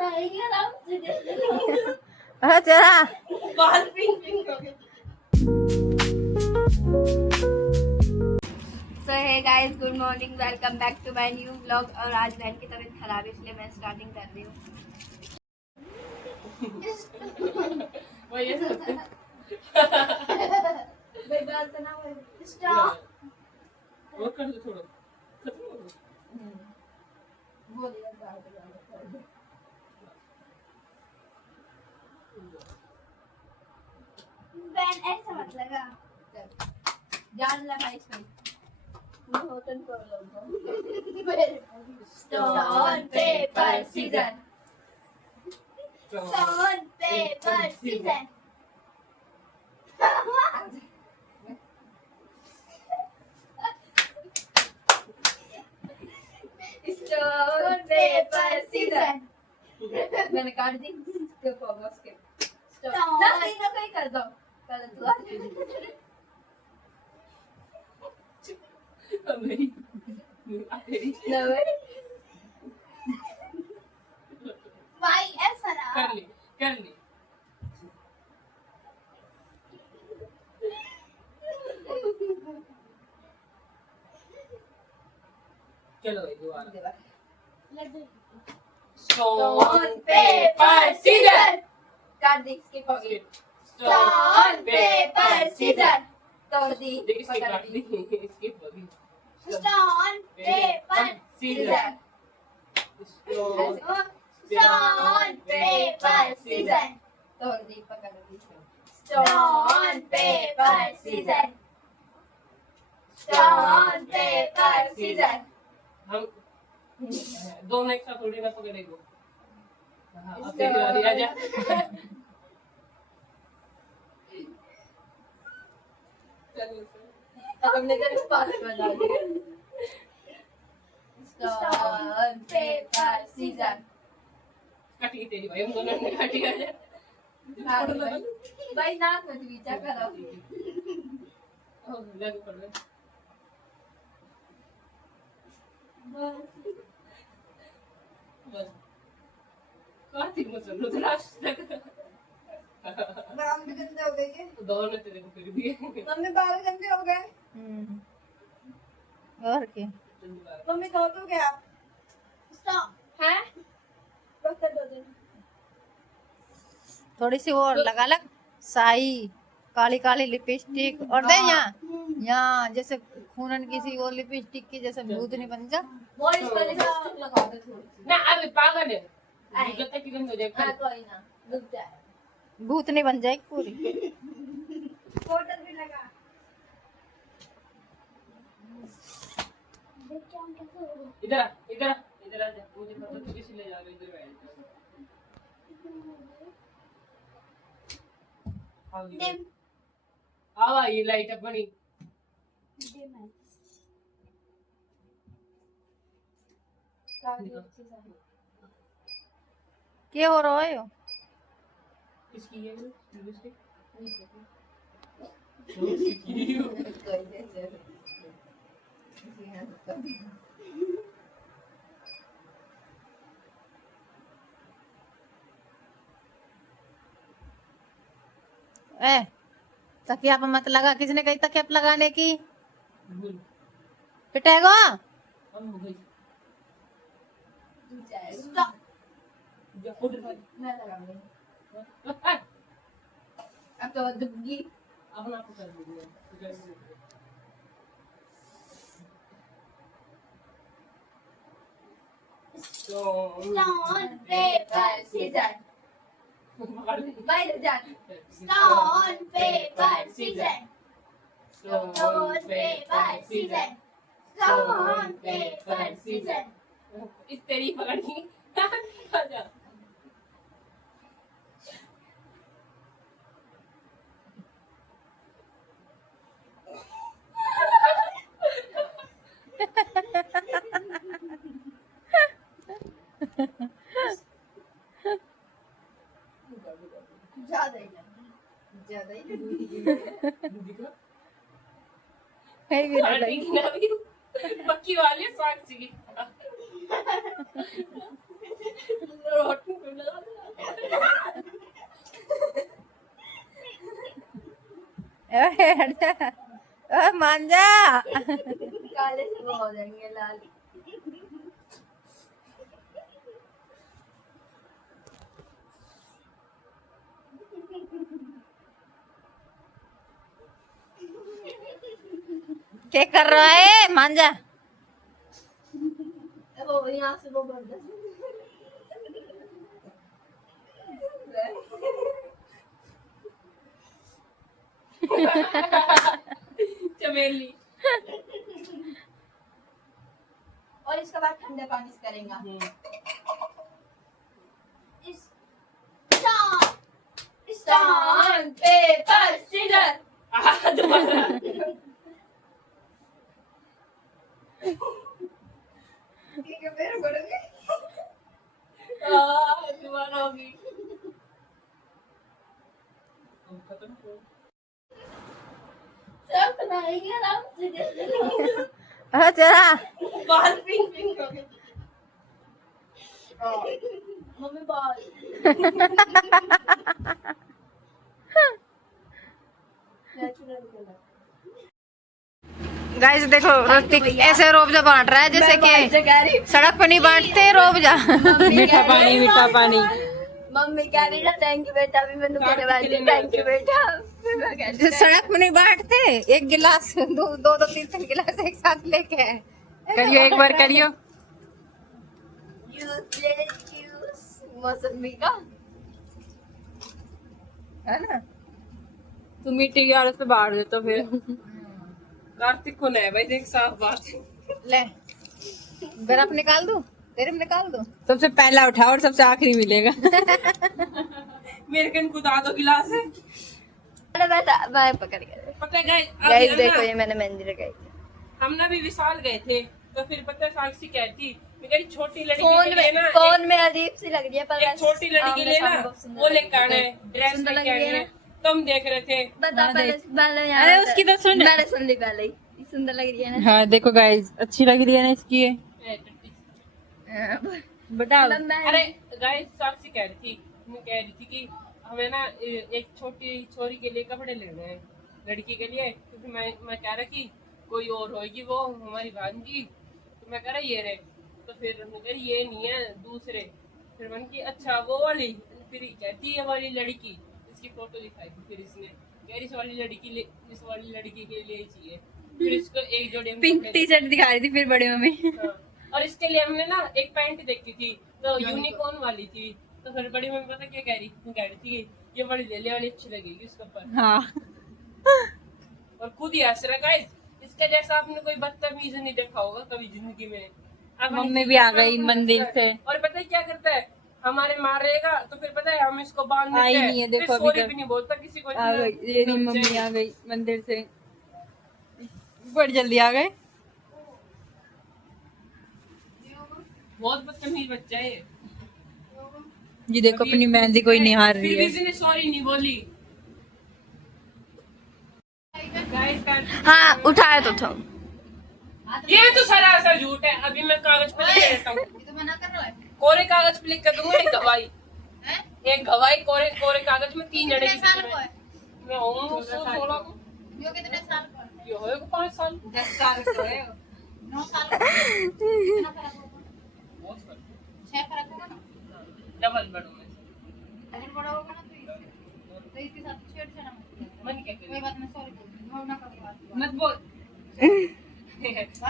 चला बाल pink pink हो गए। So hey guys, good morning, welcome back to my new vlog. और आज बहन की तबीयत खराब है इसलिए मैं स्टार्टिंग कर रही हूँ। वो ये सोचते और कर दो थोड़ा खत्म हो गया। बहन ऐसा मत लगा, जान लगा इसमें। Stone paper scissor, stone paper scissor. Stone paper scissor. मैंने काट दी उसके पॉकेट्स के। स्टोन ना कहीं कर दो, कर दो नहीं भाई ऐसा ना कर ली कर ली। चलो भाई दोबारा। Stone paper scissor. काट दी इसके पॉकेट। Stone paper scissor. तोड़ दी, देखिए इसकी पकड़ काट दी। दी इसकी पकड़ी। Stone paper scissor. Stone stone paper scissor. तोड़ दी, पकड़ दी। Stone paper scissor. Stone paper scissor. हम दोनों एक साथ थोड़ी ना पकड़ेंगे। हाँ अब तेरी बारी आ जा। हमने तो पास बना दिया। Stone paper scissor. कटी तेरी भाई हम दोनों ने काटी आ जा। भाई नाक में विचार करो। लग पड़ गया। बस काटी मुझे रुद्राक्ष तक। बाल भी गंदे हो गए क्या? दोनों तेरे को फिर दिए। मम्मी बाल गंदे हो गए। और क्या मम्मी धो तो क्या? स्टॉप है? बस कर दो दिन। थोड़ी सी और लगा लग साई काली काली लिपस्टिक और दे यहाँ जैसे खूनन किसी वो लिपस्टिक की जैसे भूत नहीं बन जा। वो इस पर लिपस्टिक लगा दे थोड़ी। ना अबे पागल है। जब तक की गंद हो जाए हाँ कोई ना, रुक जाए। भूत नहीं बन जाएगी पूरी। पाउडर भी लगा। इधर आ इधर आ इधर आ जा। मुझे पता तू किस ले जा रही है। इधर बैठ डिम आवा ये लाइट अपनी डिम है। क्या हो रहा है? किसकी है लिपस्टिक? ए तकिया पे मत लगा, किसने कही तकिया पे लगाने की? पिटेगा। हम हो गई। स्टॉप। जा उधर मैं लगाऊंगी। अब तो दुबगी। अपना को कर दीजिए। Stone paper scissor. बाहर जा। Stone paper scissor. Stone paper scissor. Stone paper scissor. इस तेरी पकड़ी। आजा। ज्यादा ही कहीं भी हाँ, नहीं ठीक ना भी पक्की वाली साक्षी की। रोटी हट जा। मान जा। काले से वो हो जाएंगे लाल। क्या कर रहा है? मान जा। वो यहाँ से वो बंद चमेली। और इसके बाद ठंडे पानी से करेंगे। Stone paper scissor. दोबारा। ठीक है फिर करोगे। दोबारा होगी। सब बनाएंगे आराम से। चला। बाल पिंक पिंक हो गए। मम्मी बाल। गाइस देखो ऋतिक ऐसे रोबजा बांट रहा है जैसे कि सड़क पर नहीं बांटते रोबजा। मीठा पानी मीठा पानी। मम्मी कह रही ना थैंक यू बेटा, भी मैंने कहने वाली थैंक यू बेटा। सड़क पर नहीं बांटते, एक गिलास दो तीन गिलास एक साथ लेके आए। करियो एक बार करियो। जूस मौसमी का है ना। तू मीठी की आदत पे बांट दे तो फिर कार्तिक को नहीं भाई देख साफ बात। ले बर्फ निकाल दूं, तेरे में निकाल दूं। सबसे पहला उठा और सबसे आखिरी मिलेगा। मेरे कन खुद आधो गिलास है। बेटा मैं पकड़ गया। पता है गाइस देखो ये मैंने मेहंदी लगाई। हम ना भी विशाल गए थे तो फिर पता है साक्षी कहती मेरी छोटी लड़की फोन के लिए ना में फोन में अजीब सी लग रही है पर एक छोटी लड़की के लिए ना वो लेकर आना है ड्रेस सुंदर लग लेके रही है आना ना? है। तुम देख रहे थे। बता पहले यहाँ अरे उसकी तो सुन। मैंने सुन ली पहले ही। सुंदर लग रही है ना। हाँ देखो गाइस अच्छी लग रही है ना इसकी ये। बता मतलब मैं- अरे गाइस साक्षी कह रही थी कि हमें ना एक छोटी छोरी के लिए कपड़े लेने हैं लड़की के लिए, क्योंकि मैं कह रहा कि कोई और होगी वो हमारी भांजी, तो मैं कह रहा ये रे, तो फिर मुझे ये नहीं है दूसरे। फिर मैंने की अच्छा वो वाली, फिर कहती है वाली लड़की, इसकी फोटो दिखाई थी, फिर इसने कह रही इस वाली लड़की के लिए चाहिए। फिर इसको एक जोड़ी हम पिंक कपड़े- टी शर्ट दिखा रही थी फिर बड़ी मम्मी। हाँ। और इसके लिए हमने ना एक पैंट देखी थी तो यूनिकॉर्न वाली थी, तो फिर बड़ी मम्मी पता क्या कह रही थी ये बड़ी ले वाली अच्छी लगेगी उसके ऊपर। हाँ और खुद ही हंस रहा गाइस, इसका जैसा आपने कोई बदतमीज नहीं देखा होगा कभी जिंदगी में। अब मम्मी भी आ गई मंदिर से। और पता है क्या करता है, हमारे मारेगा तो फिर पता है हम इसको बांध देते आई हैं, नहीं है, देखो फिर अभी सॉरी तक। भी नहीं बोलता किसी को। आ गई ये नहीं मम्मी आ गई मंदिर से, बड़ी जल्दी आ गए। बहुत बदतमीज बच्चा है ये। ये देखो अपनी मेहंदी कोई नहीं हार रही फिर भी है। इसने सॉरी नहीं बोली। गाइस हाँ उठाया तो था। ये तो सरासर झूठ है। अभी मैं कागज पे लिख देता हूँ, ये तो मना कर रहा है। कोरे कागज पे लिख कर दूंगा एक गवाही। हैं? एक गवाही कोरे कागज में 3 जने कितने साल को है? मैं हूँ 16 को। यो कितने साल को है? ये होएगा 5 साल 10 साल को है। 9 साल को है? कितना फर्क होगा? बहुत फर्क। 6 फर्क होगा ना। डबल बड़ों में अगर बड़ा होगा ना तो इसके साथ छेड़छाड़ मत करिए। मन क्या कोई करे बात नहीं, सॉरी बोल दूँ, मैं ना करूँ बात। मत बोल।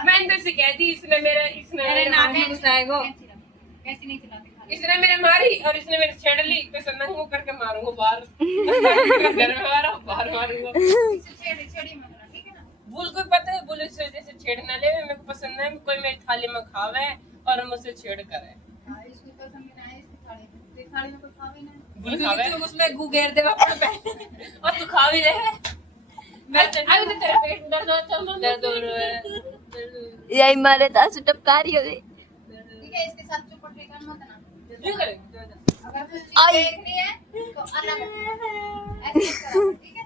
मैं अंदर से कहती इसने अरे नाक में घुसाएगो। कैसी नहीं चलाते खाली। इसने मेरे मारी और इसने मेरे छेड़ ली तो इसे नंगू करके मारूंगा बाहर। घर में मारा बाहर मारूंगा। इसे छेड़ी मत ना, ठीक है ना। बुल को पता है, बुल इस वजह से छेड़ना ले मेरे को पसंद है, कोई मेरी थाली में खावे और मुझसे छेड़ करे। हाँ, इसको पसंद नहीं आया इसकी थाली में। तेरी थाली में कोई खावे ना। बुल खावे तू उसमें गुगेर दे अपना पहले। और तू खा भी ले। मैं अभी तो तेरा पेट दर्द हो रहा है। यही मारे दास टपकारी हो गई। ठीक है, इसके साथ चुप रह कर मत ना। क्यों करे? अगर तुझे चीज़ देखनी है तो अलग ऐसे करो, ठीक है।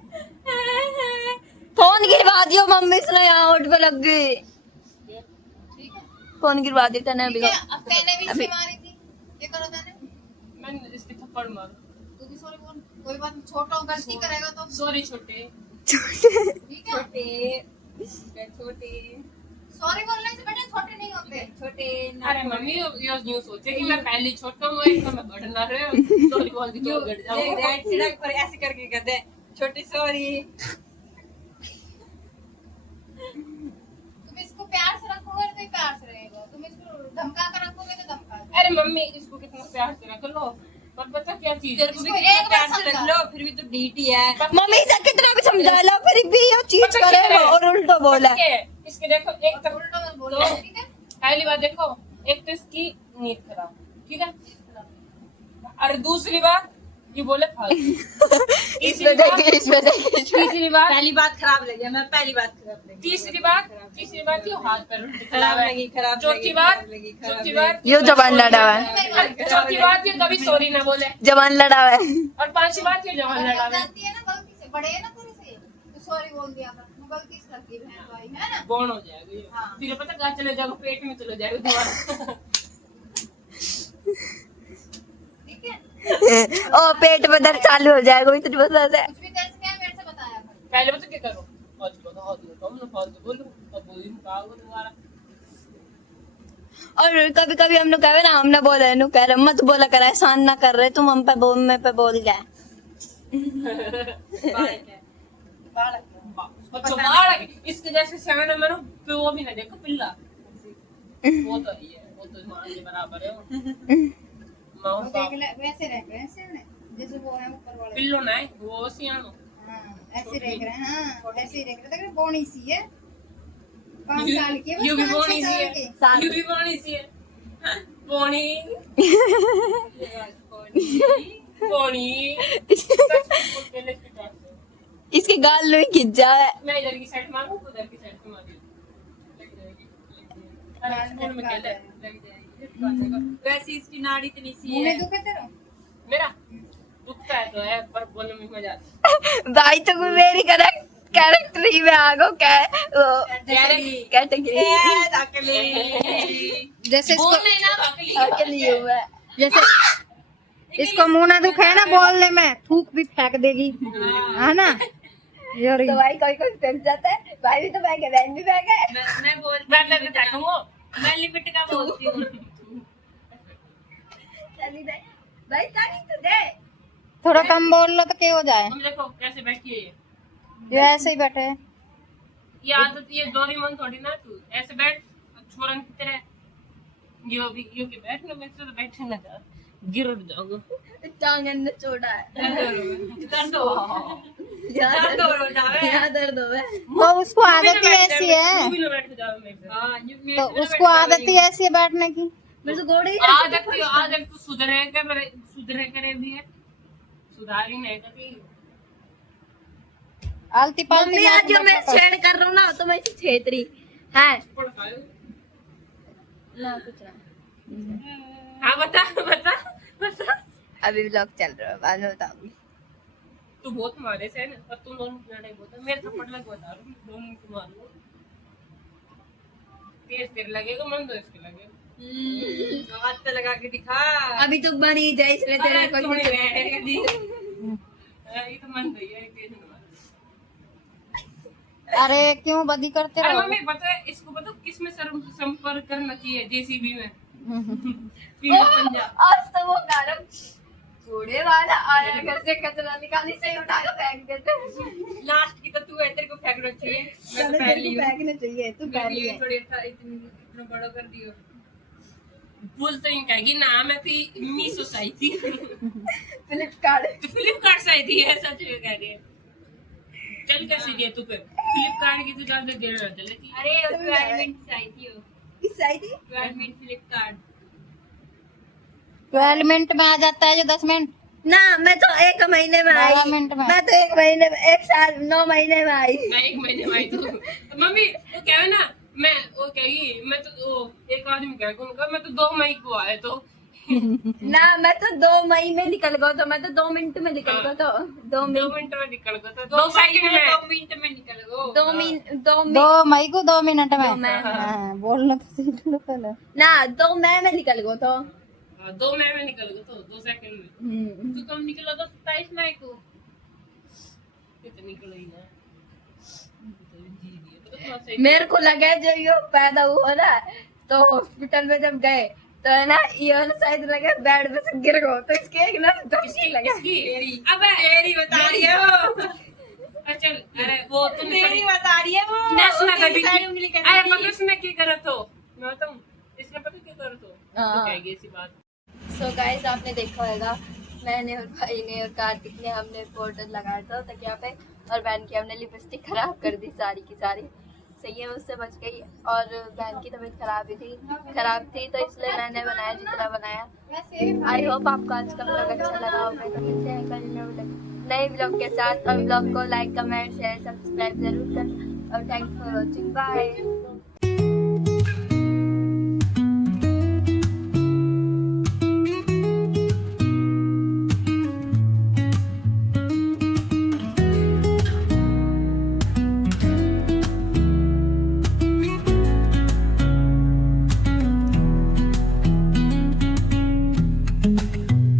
फोन गिरवा दियो मम्मी से यहाँ उठ पे लग गई। ठीक है, फोन गिरवा दिया तने अभी। ठीक है। अब तेने भी इसे मारी थी, ये करो तेने। मैं इसके थप्पड़ मारू। तू भी सॉरी बोल। कोई बात नहीं, छोटा हो गलती करेगा तो सॉरी छोटे। ठीक है। छोटे सॉरी बोलने से बेटा छोटे नहीं होते। छोटे अरे मम्मी ये यूं सोचे कि मैं पहले छोटा हूँ एक तो मैं बड़ा ना रहे सॉरी बोल दी तो गड़ जाऊँ रेड सड़क पर ऐसे करके कहते हैं छोटी सॉरी। तुम इसको प्यार से रखोगे तो ये प्यार से रहेगा, तुम इसको धमका कर रखोगे तो धमका कर। अरे मम्मी इसको कितना प्यार से रख लो पर पता क्या चीज तेरे को भी इसको कितना एक बार प्यार से रख समझा। लो फिर भी तो डीटी है। मम्मी से कितना भी समझा लो फिर भी ये चीज पता क्या करेगा है? और उल्टा बोला। पता क्या है? इसके देखो एक तो उल्टा मत बोलो, तो ठीक है। पहली बात देखो एक तो इसकी नींद खराब ठीक है और दूसरी बात ये बोले फालतू इसमें देखिए इसमें देखिए तीसरी बात पहली बात खराब लगी मैं पहली बात खराब लगी। तीसरी बात क्यों हाथ पैर उल्टे खराब खराब है लगी खराब चौथी लगी, बात खराब लगी, खराब चौथी लगी। बात यो जबान लड़ा हुआ है, अरे, चौथी बात ये कभी सॉरी ना बोले जबान लड़ा हुआ है। और पांचवी बात ये जवान अगर लड़ा हो है जाती है ना गलती से, बड़े है ना थोड़ी से, तो सॉरी बोल दिया कर, वो गलती से करती है बहन भाई, है ना। बॉन्ड हो जाएगा ये। हाँ। फिर पता कहाँ चले जाओगे पेट में चले जाएगा दोबारा ठीक है। ओ पेट में दर्द चालू हो जाएगा वही तुझे बता दे। कुछ भी कैसे क्या मेरे से बताया कर। पहले बता क्या करो आज बताओ तुम ना फालतू बोलो अब बोली कहा दोबारा और कभी कभी हम लोग कहे ना हमने बोले नु कह रहे मत बोला कर एहसान ना कर रहे तुम हम पे बोल में पे बोल गए। बच्चों बाहर इसके जैसे सियाना मनो फिर वो भी ना देखो पिल्ला वो तो ही है वो तो मान के बराबर है माँ वो देख ले, वैसे रह रहे हैं सियाने, जैसे वो है ऊपर वाले। पिल्लो ना है वो सियानो हाँ, ऐसे देख रहे हैं, हाँ, ऐसे ही देख रहे हैं। देख रहे हैं, बोनी सी है, 5 साल की है, बस यू भी 5-6 बोनी सी साल है की। यू भी बोनी सी है बोनी बोनी इसके गाल में खिंच जाए। मैं इधर की साइड मारूं उधर की साइड से मारूं लग जाएगी अरे स्कूल में खेले लग जाएगी वैसे इसकी नाड़ी इतनी सी मुंह है। में दुखे तेरा? मेरा दुखता है तो है पर बोलने में मजा आता है भाई तो कोई मेरी कैरेक्टर ही में आ गो क्या वो कैटेगरी जैसे इसको, बोलने ना बाकी के लिए हुआ है। जैसे इसको मुंह ना दुखे है ना बोलने में, थूक भी फेंक देगी, है ना। योरी तो भाई कोई कोई फेंक जाता है भाई भी तो फेंक है बहन भी फेंक है। मैं बोल मैं देखूंगा मैं लिमिट का बोलती हूँ। चली भाई भाई ताली तो दे। थोड़ा कम बोल लो तो क्या हो जाए। तुम देखो कैसे बैठी है ये ऐसे ही बैठे हैं। ये आदत ये डोरेमोन थोड़ी ना तू ऐसे बैठ छोरन की तरह यो भी यो के बैठ ना मैं तो बैठे ना जा गिर जाऊंगा टांग अंदर छोड़ा है दर्द हो दर्द हो जावे। यहाँ दर्द हो है। तो उसको आदत ही ऐसी है, तू भी ना बैठ जाओ मेरे से हाँ ये तो उसको आदत ही ऐसी है बैठने की। मेरे तो गोड़े ही आदत तू सुधरे करे भी है सुधारी नहीं कभी आलती पालती मम्मी आज जो मैं छेड़ कर रहा हूँ ना तो मैं इसे छेतरी है पड़ खायो ना कुछ ना। हाँ बता बता बता अभी व्लॉग चल रहा है बाद में बताऊंगी। तू बहुत मारे से है ना पर तुम दोनों लड़ाई बहुत मेरे थप्पड़ लग बता रहा हूँ दोनों को मार लो तेज तेरे लगेगा मन तो इसके लगेगा हाथ पे लगा के दिखा। अभी तो बनी जाए इसलिए तेरे अरे को तुमने बैठ दी ये तो मन भैया तेज न मार अरे क्यों बदी करते अरे रहो। मम्मी पता है इसको पता किस में संपर्क करना चाहिए जेसीबी में पंजाब आज तो वो गरम कूड़े वाला आया घर से कचरा निकालने से ही उठा के फेंक देते। लास्ट की तो तू है तेरे को फेंकना चाहिए। मैं तो पहली हूँ। फेंकना चाहिए, तू पहली ये है। थोड़ी इतना बड़ा कर दियो। बोलते ही कहेगी ना मैं थी मीशो से आई थी फ्लिपकार्ट तो फ्लिपकार्ट से आई थी है सच में कह रही है चल कैसे दिया तू फिर फ्लिपकार्ट की तो ज्यादा देर ना चले थी अरे वो 12 मिनट से आई थी वो। किस आई थी 12 मिनट फ्लिपकार्ट। 12 मिनट में आ जाता है जो 10 मिनट। ना मैं तो 1 महीने में आई 12 मिनट में। मैं तो 1 महीने में 1 साल 9 महीने में आई। मैं 1 महीने में आई तो मम्मी वो क्या है ना मैं वो कहेगी मैं तो वो एक आदमी कहेगा मैं तो 2 मई को आया तो ना मैं तो 2 मई में निकल गया तो मैं तो 2 मिनट में निकल गया तो 2 2 मिनट मिनट में निकल गया था 2 सेकंड में 2 मिनट में निकल गो। 2 मिनट 2 2 मिनट मई को 2 मिनट में। में, हाँ, बोलना तो सीख लो पहले। ना 2 मई में निकल गया तो 2 मई में निकल गया तो 2 सेकंड में तू कब निकला था 27 मई को कितने निकल ही ना हाँ, सही। मेरे को लगा जब ये पैदा हुआ ना तो हॉस्पिटल में जब गए तो है ना ये वाला शायद लगा बेड में से गिर गया तो इसके एक ना धमकी लगा किसकी? अबे एरी बता रही है वो। चल अरे वो तुम मेरी बता रही है वो नसना कभी सारी उंगली कर अरे दी। पता इसने क्या करा तो मैं बताऊं इसने पता क्या करा तो हाँ। कहेगी ऐसी बात। सो गाइस आपने देखा होगा मैंने और भाई ने और कार्तिक ने हमने पाउडर लगाया था तकिया पे और बहन की हमने लिपस्टिक खराब कर दी सारी की सारी। सही है उससे बच गई और बहन की तबीयत खराब थी तो इसलिए मैंने बनाया जितना बनाया। आई होप आपको आज का ब्लॉग अच्छा लगा होगा तो मिलते हैं कल नए ब्लॉग के साथ और ब्लॉग को लाइक कमेंट शेयर सब्सक्राइब जरूर कर और थैंक्स फॉर वॉचिंग बाय।